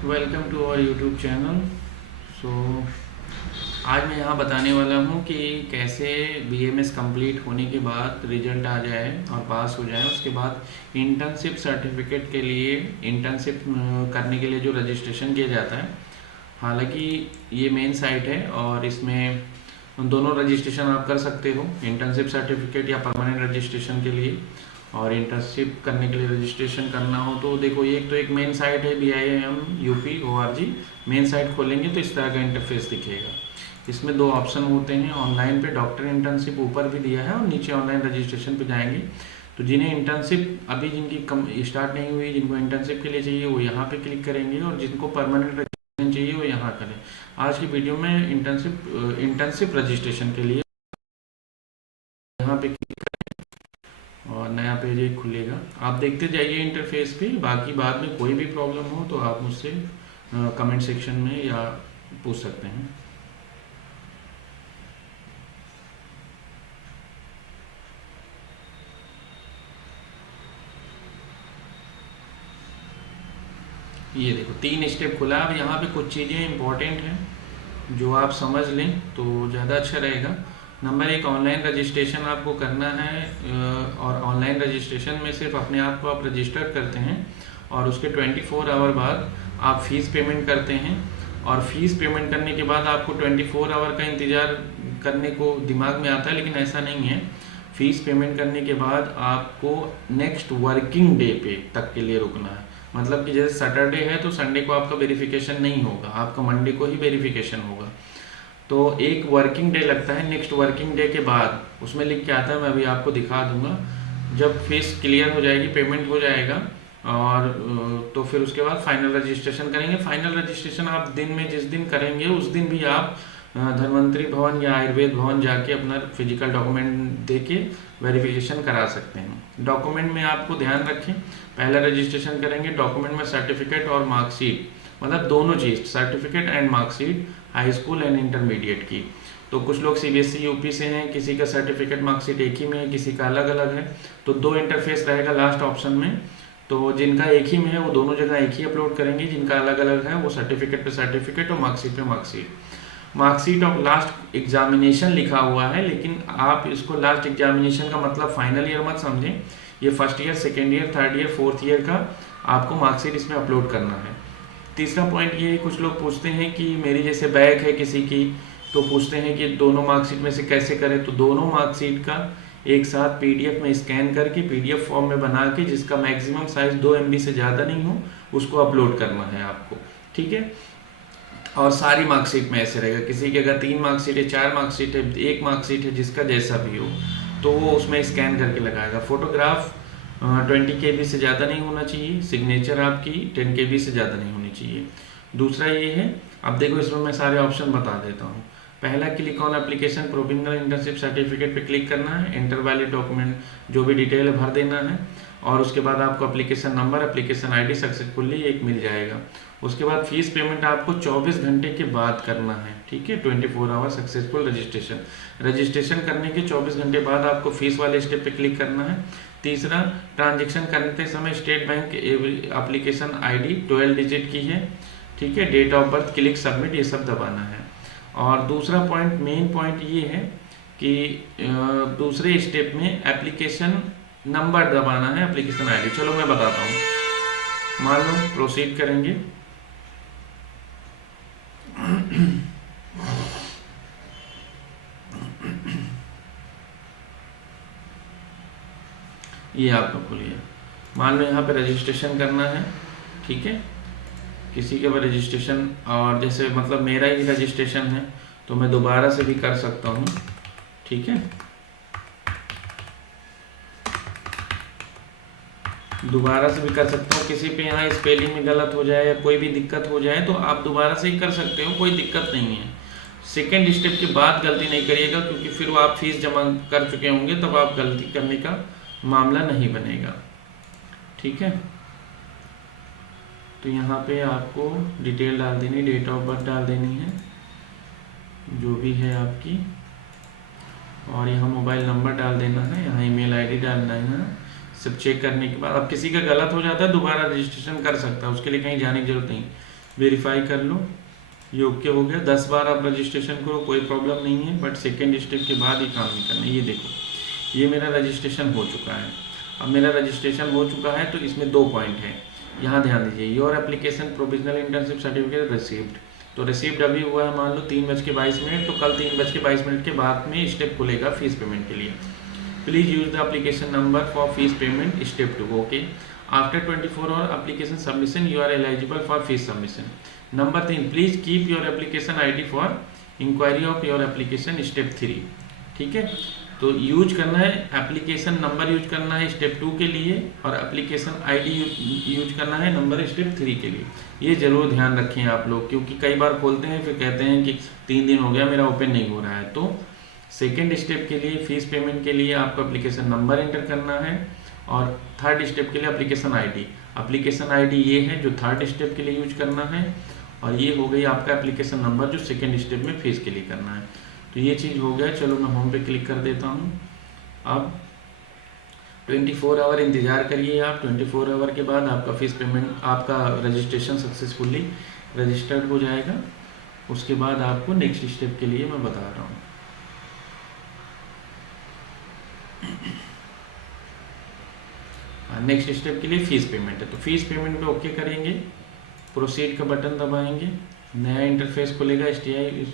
Welcome to our YouTube channel. So आज मैं यहाँ बताने वाला हूँ कि कैसे बीएमएस कंप्लीट होने के बाद रिजल्ट आ जाए और पास हो जाए। उसके बाद इंटर्नशिप सर्टिफिकेट के लिए इंटर्नशिप करने के लिए जो रजिस्ट्रेशन किया जाता है। हालांकि ये मेन साइट है और इसमें दोनों रजिस्ट्रेशन आप कर सकते हो, इंटर्नशिप सर्टिफिकेट या परमानेंट रजिस्ट्रेशन के लिए। और इंटर्नशिप करने के लिए रजिस्ट्रेशन करना हो तो देखो, ये एक मेन साइट है BIMUP.org। मेन साइट खोलेंगे तो इस तरह का इंटरफेस दिखेगा। इसमें दो ऑप्शन होते हैं, ऑनलाइन पे डॉक्टर इंटर्नशिप ऊपर भी दिया है और नीचे ऑनलाइन रजिस्ट्रेशन पे जाएंगे तो जिन्हें इंटर्नशिप अभी जिनकी कम स्टार्ट नहीं हुई, जिनको इंटर्नशिप के लिए चाहिए वो यहाँ पे क्लिक करेंगे और जिनको परमानेंट रजिस्ट्रेशन चाहिए वो यहाँ करें। आज की वीडियो में इंटर्नशिप रजिस्ट्रेशन के लिए यहाँ पे क्लिक और नया पेज एक खुलेगा। आप देखते जाइए इंटरफेस पे। बाकी बाद में कोई भी प्रॉब्लम हो तो आप मुझसे कमेंट सेक्शन में या पूछ सकते हैं। ये देखो 3 स्टेप खुला। अब यहाँ पे कुछ चीज़ें इंपॉर्टेंट हैं जो आप समझ लें तो ज़्यादा अच्छा रहेगा। नंबर 1, ऑनलाइन रजिस्ट्रेशन आपको करना है। और ऑनलाइन रजिस्ट्रेशन में सिर्फ अपने आप को आप रजिस्टर करते हैं और उसके 24 आवर बाद आप फीस पेमेंट करते हैं। और फीस पेमेंट करने के बाद आपको 24 आवर का इंतज़ार करने को दिमाग में आता है, लेकिन ऐसा नहीं है। फीस पेमेंट करने के बाद आपको नेक्स्ट वर्किंग डे पे तक के लिए रुकना है। मतलब कि जैसे सैटरडे है तो संडे को आपका वेरिफिकेशन नहीं होगा, आपका मंडे को ही वेरिफिकेशन होगा। तो एक वर्किंग डे लगता है। नेक्स्ट वर्किंग डे के बाद उसमें लिख के आता है, मैं अभी आपको दिखा दूंगा। जब फीस क्लियर हो जाएगी, पेमेंट हो जाएगा और तो फिर उसके बाद फाइनल रजिस्ट्रेशन करेंगे। फाइनल रजिस्ट्रेशन आप दिन में जिस दिन करेंगे उस दिन भी आप धन्वंतरी भवन या आयुर्वेद भवन जाके अपना फिजिकल डॉक्यूमेंट दे के वेरिफिकेशन करा सकते हैं। डॉक्यूमेंट में आपको ध्यान रखें, पहला रजिस्ट्रेशन करेंगे डॉक्यूमेंट में सर्टिफिकेट और मार्कशीट, मतलब दोनों चीज़, certificate and marksheet, high school and intermediate की। तो कुछ लोग CBSE यूपी से हैं, किसी का सर्टिफिकेट मार्कशीट एक ही में है, किसी का अलग अलग है। तो दो इंटरफेस रहेगा लास्ट ऑप्शन में। तो जिनका एक ही में है वो दोनों जगह एक ही अपलोड करेंगे, जिनका अलग अलग है वो सर्टिफिकेट पे सर्टिफिकेट और मार्कशीट पे marksheet. Marksheet of last examination लिखा हुआ है, लेकिन आप इसको लास्ट एग्जामिनेशन का मतलब फाइनल ईयर मत समझें। ये first year, second year, third year, fourth year का आपको मार्कशीट इसमें अपलोड करना है। तीसरा पॉइंट ये है, कुछ लोग पूछते हैं कि मेरी जैसे बैक है किसी की, तो पूछते हैं कि दोनों मार्कशीट में से कैसे करें। तो दोनों मार्कशीट का एक साथ PDF में स्कैन करके PDF फॉर्म में बना के, जिसका मैक्सिमम साइज 2 MB से ज़्यादा नहीं हो, उसको अपलोड करना है आपको। ठीक है। और सारी मार्कशीट में ऐसे रहेगा, किसी की अगर 3 मार्कशीट है, 4 मार्कशीट है, 1 मार्कशीट है, जिसका जैसा भी हो तो वो उसमें स्कैन करके लगाएगा। फोटोग्राफ 20 KB से ज़्यादा नहीं होना चाहिए। सिग्नेचर आपकी 10 KB से ज़्यादा नहीं होनी चाहिए। दूसरा ये है, अब देखो इसमें मैं सारे ऑप्शन बता देता हूँ। पहला, click on application provisional internship certificate पे क्लिक करना है। एंटर वैलिड डॉक्यूमेंट जो भी डिटेल है भर देना है और उसके बाद आपको application number, application ID successfully एक मिल जाएगा। उसके बाद फीस पेमेंट आपको 24 घंटे के बाद करना है। ठीक है, 24 आवर सक्सेसफुल रजिस्ट्रेशन। रजिस्ट्रेशन करने के 24 घंटे बाद आपको फीस वाले स्टेप पे क्लिक करना है। तीसरा, ट्रांजेक्शन करते समय state bank application ID 12 digit की है। ठीक है, date of birth, click submit, ये सब दबाना है। और दूसरा पॉइंट, मेन पॉइंट ये है कि दूसरे स्टेप में एप्लीकेशन नंबर दबाना है, एप्लीकेशन ID। चलो मैं बताता हूँ। मान लो प्रोसीड करेंगे। ये आपका खुल गया। मान लो यहाँ पे रजिस्ट्रेशन करना है। ठीक है, किसी के भी रजिस्ट्रेशन, और जैसे मतलब मेरा ही रजिस्ट्रेशन है तो मैं दोबारा से भी कर सकता हूँ। ठीक है, दोबारा से भी कर सकता हूँ। किसी पे यहाँ स्पेलिंग में गलत हो जाए या कोई भी दिक्कत हो जाए तो आप दोबारा से ही कर सकते हो, कोई दिक्कत नहीं है। सेकेंड स्टेप के बाद गलती नहीं करिएगा, क्योंकि फिर वो आप फीस जमा कर चुके होंगे, तब आप गलती करने का मामला नहीं बनेगा। ठीक है, तो यहाँ पे आपको डिटेल डाल देनी, डेट ऑफ बर्थ डाल देनी है जो भी है आपकी, और यहाँ मोबाइल नंबर डाल देना है, यहाँ ईमेल ID डालना है। सब चेक करने के बाद अब किसी का गलत हो जाता है दोबारा रजिस्ट्रेशन कर सकता है, उसके लिए कहीं जाने की जरूरत नहीं। वेरीफाई कर लो, ये ओके हो गया। 10 बार आप रजिस्ट्रेशन करो, कोई प्रॉब्लम नहीं है, बट सेकेंड स्टेप के बाद ही काम नहीं करना। ये देखो, ये मेरा रजिस्ट्रेशन हो चुका है। अब मेरा रजिस्ट्रेशन हो चुका है तो इसमें 2 पॉइंट हैं, यहाँ ध्यान दीजिए। Your application provisional internship certificate received, तो रिसीव्ड अभी हुआ है मान लो 3:22, तो कल 3:22 के बाद में स्टेप खुलेगा फीस पेमेंट के लिए। Please use the application number for fees payment step 2, okay. After 24 hour application submission you are eligible for fees submission. Number 3, please keep your application ID for inquiry of your application step 3, ठीक है। तो use करना है, application number use करना है step 2 के लिए, और एप्लीकेशन ID यूज करना है नंबर स्टेप 3 के लिए। ये जरूर ध्यान रखें आप लोग, क्योंकि कई बार खोलते हैं फिर कहते हैं कि 3 दिन हो गया मेरा ओपन नहीं हो रहा है। तो सेकेंड स्टेप के लिए फीस पेमेंट के लिए आपको एप्लीकेशन नंबर एंटर करना है, और थर्ड स्टेप के लिए एप्लीकेशन ID। एप्लीकेशन ID ये है जो थर्ड स्टेप के लिए यूज करना है, और ये हो गई आपका एप्लीकेशन नंबर जो सेकेंड स्टेप में फीस के लिए करना है। तो ये चीज़ हो गया। चलो मैं होम पे क्लिक कर देता हूँ। अब 24 आवर इंतज़ार करिए आप। 24 आवर के बाद आपका फीस पेमेंट, आपका रजिस्ट्रेशन सक्सेसफुली रजिस्टर्ड हो जाएगा। उसके बाद आपको नेक्स्ट स्टेप के लिए मैं बता रहा हूँ। नेक्स्ट स्टेप के लिए फीस पेमेंट है, तो फीस पेमेंट पे ओके करेंगे, प्रोसीड का बटन दबाएंगे, नया इंटरफेस खुलेगा STI।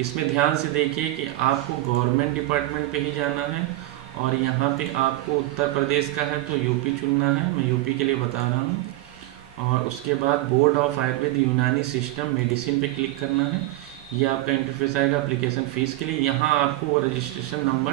इसमें ध्यान से देखिए कि आपको गवर्नमेंट डिपार्टमेंट पे ही जाना है, और यहाँ पे आपको उत्तर प्रदेश का है तो यूपी चुनना है, मैं यूपी के लिए बता रहा हूँ। और उसके बाद बोर्ड ऑफ आयुर्वेद यूनानी सिस्टम मेडिसिन पे क्लिक करना है। ये आपका इंटरफेस आएगा एप्लीकेशन फ़ीस के लिए। यहाँ आपको रजिस्ट्रेशन नंबर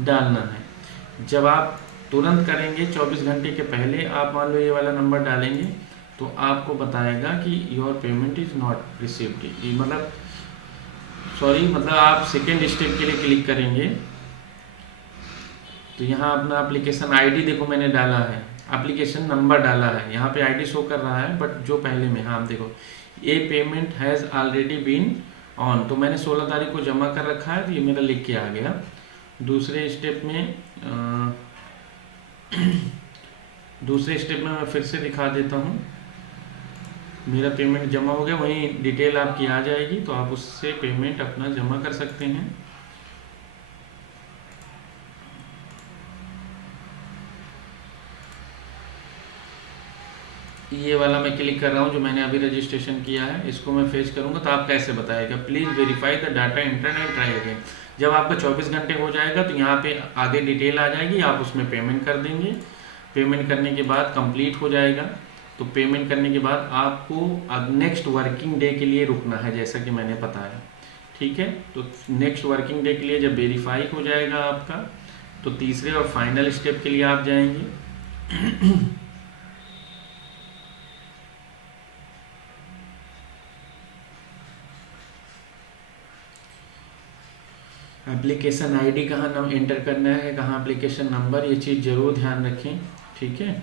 डालना है। जब आप तुरंत करेंगे 24 घंटे के पहले आप मान लो ये वाला नंबर डालेंगे, तो आपको बताएगा कि your payment is not received, मतलब आप सेकेंड स्टेप के लिए क्लिक करेंगे तो यहाँ अपना एप्लीकेशन ID देखो मैंने डाला है, एप्लीकेशन नंबर डाला है, यहाँ पे ID शो कर रहा है, बट जो पहले में, हाँ देखो, ये payment has already been on, तो मैंने 16 तारीख को जमा कर रखा है, तो ये मेरा लिख के आ गया। दूसरे स्टेप में मैं फिर से दिखा देता हूँ। मेरा पेमेंट जमा हो गया, वहीं डिटेल आपकी आ जाएगी, तो आप उससे पेमेंट अपना जमा कर सकते हैं। ये वाला मैं क्लिक कर रहा हूँ जो मैंने अभी रजिस्ट्रेशन किया है, इसको मैं फेच करूँगा तो आप कैसे बताएगा, please verify the data enter and try again. जब आपका 24 घंटे हो जाएगा तो यहाँ पे आगे डिटेल आ जाएगी, आप उसमें पेमेंट कर देंगे। पेमेंट करने के बाद कंप्लीट हो जाएगा। तो पेमेंट करने के बाद आपको अब नेक्स्ट वर्किंग डे के लिए रुकना है, जैसा कि मैंने बताया, ठीक है। तो नेक्स्ट वर्किंग डे के लिए जब वेरीफाई हो जाएगा आपका, तो तीसरे और फाइनल स्टेप के लिए आप जाएंगे। एप्लीकेशन ID कहाँ नाम एंटर करना है, कहाँ एप्लीकेशन नंबर, ये चीज़ ज़रूर ध्यान रखें, ठीक है।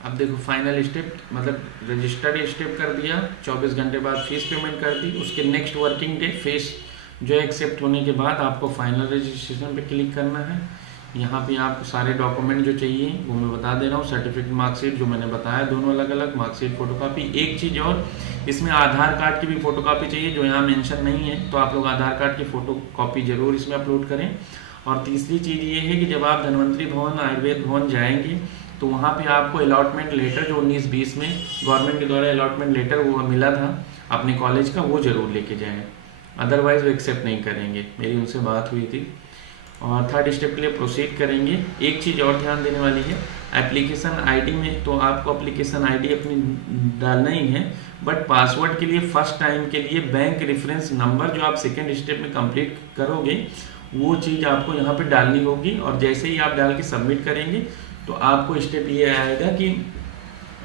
अब देखो फाइनल स्टेप, मतलब रजिस्टर्ड स्टेप कर दिया, 24 घंटे बाद फीस पेमेंट कर दी, उसके नेक्स्ट वर्किंग डे फीस जो एक्सेप्ट होने के बाद आपको फाइनल रजिस्ट्रेशन पे क्लिक करना है। यहाँ पे आपको सारे डॉक्यूमेंट जो चाहिए वो मैं बता दे रहा हूँ। सर्टिफिकेट, मार्कशीट जो मैंने बताया, दोनों अलग अलग, मार्कशीट फोटोकॉपी। एक चीज़ और, इसमें आधार कार्ड की भी फोटोकॉपी चाहिए, जो यहाँ मेंशन नहीं है, तो आप लोग आधार कार्ड की फोटोकॉपी जरूर इसमें अपलोड करें। और तीसरी चीज़ ये है कि जब आप धन्वंतरी भवन आयुर्वेद भवन जाएंगे तो वहाँ पे आपको अलॉटमेंट लेटर जो 19-20 में गवर्नमेंट के द्वारा अलॉटमेंट लेटर वो मिला था अपने कॉलेज का, वो ज़रूर लेके जाएं, अदरवाइज़ वो एक्सेप्ट नहीं करेंगे। मेरी उनसे बात हुई थी। और थर्ड स्टेप के लिए प्रोसीड करेंगे। एक चीज़ और ध्यान देने वाली है, एप्लीकेशन ID में तो आपको एप्लीकेशन ID अपनी डालना ही है, बट पासवर्ड के लिए फर्स्ट टाइम के लिए बैंक रेफरेंस नंबर जो आप सेकेंड स्टेप में कंप्लीट करोगे वो चीज़ आपको यहाँ पे डालनी होगी। और जैसे ही आप डाल के सबमिट करेंगे तो आपको स्टेप ये आएगा कि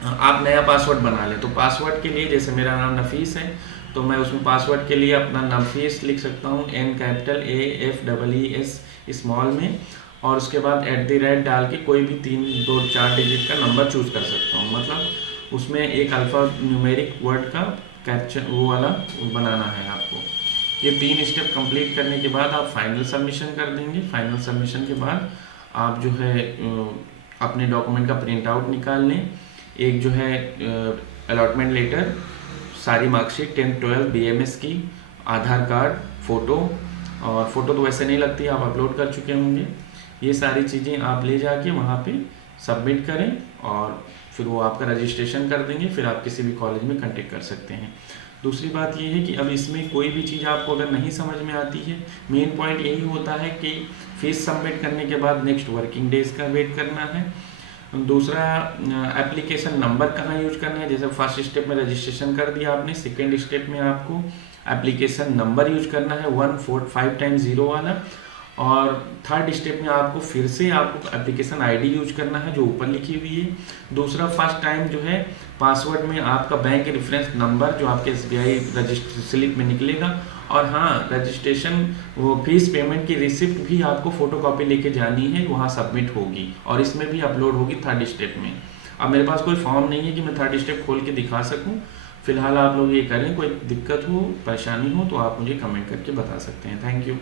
आप नया पासवर्ड बना लें। तो पासवर्ड के लिए, जैसे मेरा नाम नफीस है, तो मैं उसमें पासवर्ड के लिए अपना नफीस लिख सकता हूँ, NCAPITALAFEES स्मॉल में, और उसके बाद @ डाल के कोई भी 3, 2, 4 डिजिट का नंबर चूज कर सकता हूँ। मतलब उसमें एक अल्फा न्यूमेरिक वर्ड का कैप्चर वो वाला बनाना है आपको। ये 3 स्टेप कंप्लीट करने के बाद आप फाइनल सबमिशन कर देंगे। फाइनल सबमिशन के बाद आप जो है अपने डॉक्यूमेंट का प्रिंट आउट निकाल लें। एक जो है अलॉटमेंट लेटर, सारी मार्कशीट 10th 12th BMS की, आधार कार्ड, फ़ोटो, और फ़ोटो तो वैसे नहीं लगती, आप अपलोड कर चुके होंगे। ये सारी चीज़ें आप ले जाके वहाँ पे सबमिट करें और फिर वो आपका रजिस्ट्रेशन कर देंगे। फिर आप किसी भी कॉलेज में कंटेक्ट कर सकते हैं। दूसरी बात ये है कि अब इसमें कोई भी चीज़ आपको अगर नहीं समझ में आती है, मेन पॉइंट यही होता है कि फीस सबमिट करने के बाद नेक्स्ट वर्किंग डेज का वेट करना है। दूसरा, एप्लीकेशन नंबर कहाँ यूज करना है। जैसे फर्स्ट स्टेप में रजिस्ट्रेशन कर दिया आपने, सेकेंड स्टेप में आपको एप्लीकेशन नंबर यूज करना है 145 वाला, और थर्ड स्टेप में आपको फिर से आपको एप्लीकेशन आईडी यूज करना है जो ऊपर लिखी हुई है। दूसरा, फर्स्ट टाइम जो है पासवर्ड में आपका बैंक रेफरेंस नंबर जो आपके SBI रजिस्टर स्लिप में निकलेगा। और हाँ, रजिस्ट्रेशन वो फीस पेमेंट की रिसिप्ट भी आपको फोटोकॉपी लेके जानी है, वहाँ सबमिट होगी और इसमें भी अपलोड होगी थर्ड स्टेप में। अब मेरे पास कोई फॉर्म नहीं है कि मैं थर्ड स्टेप खोल के दिखा सकूँ। फिलहाल आप लोग ये करें, कोई दिक्कत हो, परेशानी हो तो आप मुझे कमेंट करके बता सकते हैं। Thank you.